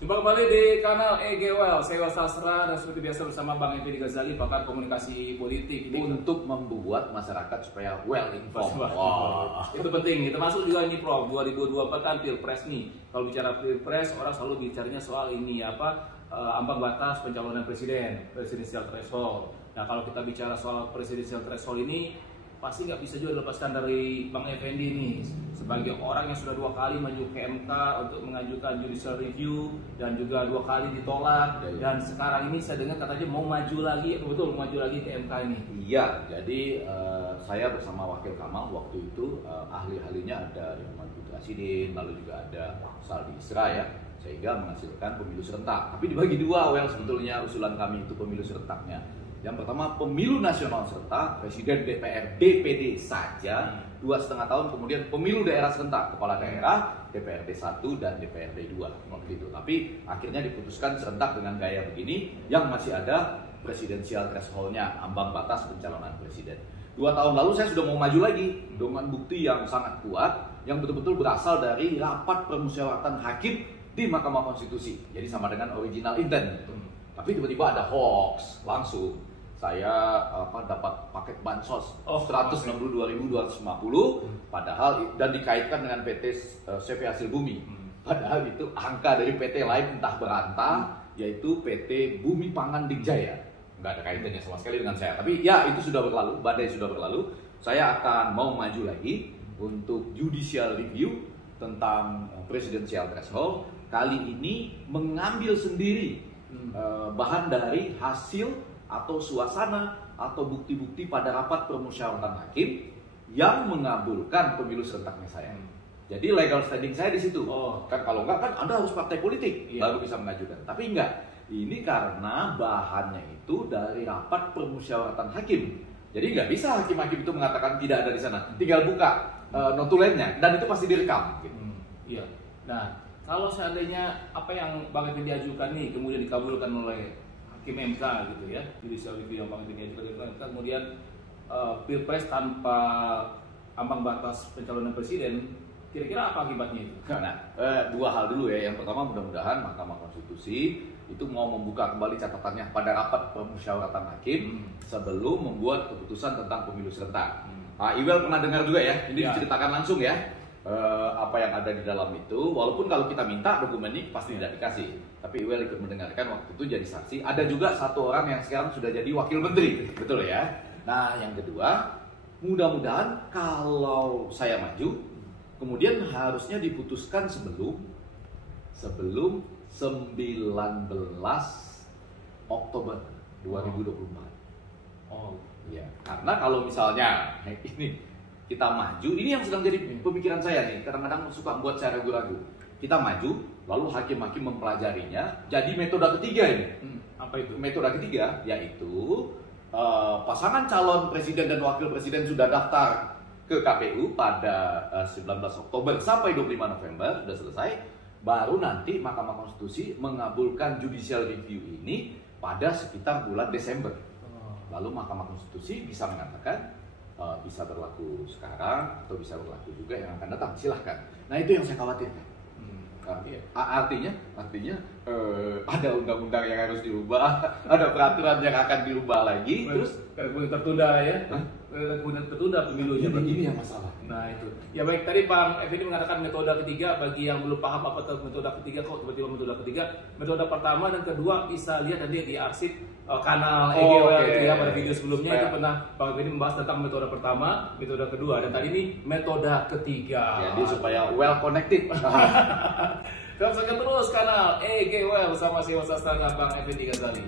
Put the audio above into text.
Jumpa kembali di kanal EGWL, saya Sastra dan seperti biasa bersama Bang Effendi Ghazali, pakar komunikasi politik untuk membuat masyarakat supaya well informed. Wow. Itu penting, termasuk juga ini Prof, 2024 kan Pilpres nih. Kalau bicara Pilpres, orang selalu bicaranya soal ini ambang batas pencalonan presiden, presidensial threshold. Nah kalau kita bicara soal presidensial threshold ini, pasti nggak bisa juga dilepaskan dari Bang Effendi nih sebagai orang yang sudah 2 kali maju ke MK untuk mengajukan judicial review dan juga 2 kali ditolak dan sekarang ini saya dengar katanya mau maju lagi, betul mau maju lagi ke MK ini. Iya, jadi saya bersama Wakil Kamal waktu itu ahli-ahlinya ada Irman Putra Sidin, lalu juga ada Saldi Isra ya, sehingga menghasilkan pemilu serentak. Tapi dibagi dua, sebetulnya usulan kami itu pemilu serentaknya. Yang pertama pemilu nasional serentak, presiden, DPR, DPD saja 2,5 tahun, kemudian pemilu daerah serentak, kepala daerah, DPRD 1 dan DPRD 2 waktu itu. Tapi akhirnya diputuskan serentak dengan gaya begini yang masih ada presidensial threshold-nya, ambang batas pencalonan presiden. 2 tahun lalu saya sudah mau maju lagi dengan bukti yang sangat kuat yang betul-betul berasal dari rapat permusyawaratan hakim di Mahkamah Konstitusi. Jadi sama dengan original intent. Tapi tiba-tiba ada hoax langsung. Saya dapat paket bansos 162.250 padahal dan dikaitkan dengan PT CV Hasil Bumi. Padahal itu angka dari PT lain entah berantah, yaitu PT Bumi Pangan Digjaya. Nggak ada kaitannya sama sekali dengan saya. Tapi ya itu sudah berlalu, badai sudah berlalu. Saya akan mau maju lagi untuk judicial review tentang presidensial threshold. Kali ini mengambil sendiri bahan dari hasil atau suasana atau bukti-bukti pada rapat permusyawaratan hakim yang mengabulkan pemilu serentaknya saya. Jadi legal standing saya di situ. Kan kalau enggak kan Anda harus partai politik baru bisa mengajukan. Tapi enggak. Ini karena bahannya itu dari rapat permusyawaratan hakim. Jadi nggak bisa hakim-hakim itu mengatakan tidak ada di sana. Tinggal buka notulennya dan itu pasti direkam. Gitu. Iya. Nah, kalau seandainya apa yang Bang Effendi ajukan nih kemudian dikabulkan oleh Hakim MK gitu ya, judicial review yang Bang Effendi ajukan, kemudian Pilpres tanpa ambang batas pencalonan presiden, kira-kira apa akibatnya itu? Nah, 2 hal dulu ya. Yang pertama mudah-mudahan Mahkamah Konstitusi itu mau membuka kembali catatannya pada rapat permusyawaratan hakim sebelum membuat keputusan tentang pemilu serentak. Iwel pernah dengar juga ya, ini diceritakan langsung ya. Apa yang ada di dalam itu, walaupun kalau kita minta dokumen ini pasti tidak dikasih, tapi Iwel ikut mendengarkan waktu itu jadi saksi. Ada juga 1 orang yang sekarang sudah jadi wakil menteri, betul ya. Nah yang kedua, mudah-mudahan kalau saya maju, kemudian harusnya diputuskan sebelum 19 Oktober 2024. Ya, karena kalau misalnya ini kita maju, ini yang sedang jadi pemikiran saya nih, kadang-kadang suka membuat saya ragu-ragu. Kita maju, lalu hakim-hakim mempelajarinya, jadi metode ketiga ini. Apa itu? Metode ketiga yaitu pasangan calon presiden dan wakil presiden sudah daftar ke KPU pada 19 Oktober sampai 25 November, sudah selesai. Baru nanti Mahkamah Konstitusi mengabulkan judicial review ini pada sekitar bulan Desember. Lalu Mahkamah Konstitusi bisa mengatakan bisa berlaku sekarang atau bisa berlaku juga yang akan datang, silahkan. Nah itu yang saya khawatirkan. Artinya ada undang-undang yang harus dirubah, ada peraturan yang akan dirubah lagi, terus tertunda ya, kemudian tertunda pemilunya. Ini yang masalah. Nah itu, ya baik, tadi Bang Effendi mengatakan metode ketiga. Bagi yang belum paham apa itu metode ketiga, kok tiba-tiba metode ketiga. Metode pertama dan kedua bisa lihat nanti di arsip kanal EGWL itu ya, pada video sebelumnya itu pernah Bang Effendi membahas tentang metode pertama, metode kedua, dan tadi ini metode ketiga. Jadi supaya well connected. Saksikan terus kanal EGWL bersama saya Sastra dan Bang Effendi Ghazali.